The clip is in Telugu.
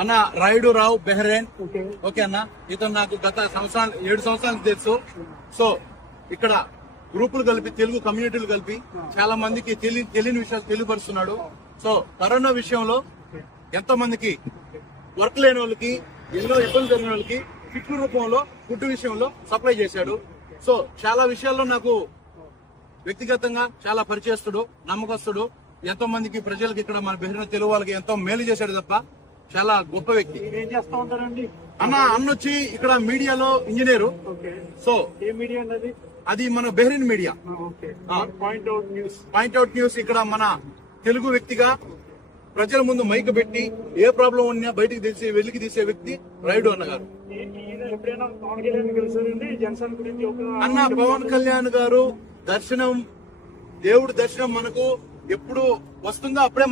అన్న రాయుడు రావు బెహ్రెన్. ఓకే అన్న, ఇతను నాకు గత 7 సంవత్సరాలు తెలుసు. సో ఇక్కడ గ్రూపులు కలిపి, తెలుగు కమ్యూనిటీలు కలిపి చాలా మందికి తెలియని విషయాలు తెలియపరుస్తున్నాడు. సో కరోనా విషయంలో ఎంతో మందికి వర్క్ లేని వాళ్ళకి, ఎన్నో ఇబ్బంది జరిగిన వాళ్ళకి కిట్ రూపంలో ఫుడ్ విషయంలో సప్లై చేశాడు. సో చాలా విషయాల్లో నాకు వ్యక్తిగతంగా చాలా పరిచయస్తుడు, నమ్మకస్తుడు. ఎంతో మందికి ప్రజలకు ఇక్కడ మన బెహ్రెన్ తెలుగు వాళ్ళకి ఎంతో మేలు చేశాడు తప్ప చాలా గొప్ప వ్యక్తి. అన్నొచ్చి ఇక్కడ మీడియాలో ఇంజనీరు. సో అది మన బెహ్రెన్ మీడియా, పాయింట్అవుట్ న్యూస్. ఇక్కడ మన తెలుగు వ్యక్తిగా ప్రజల ముందు మైక్ పెట్టి ఏ ప్రాబ్లం ఉన్నా బయటికి వెలికి తీసే వ్యక్తి రాయుడు అన్న గారు. అన్న పవన్ కళ్యాణ్ గారు దర్శనం, దేవుడి దర్శనం మనకు ఎప్పుడు వస్తుందో అప్పుడే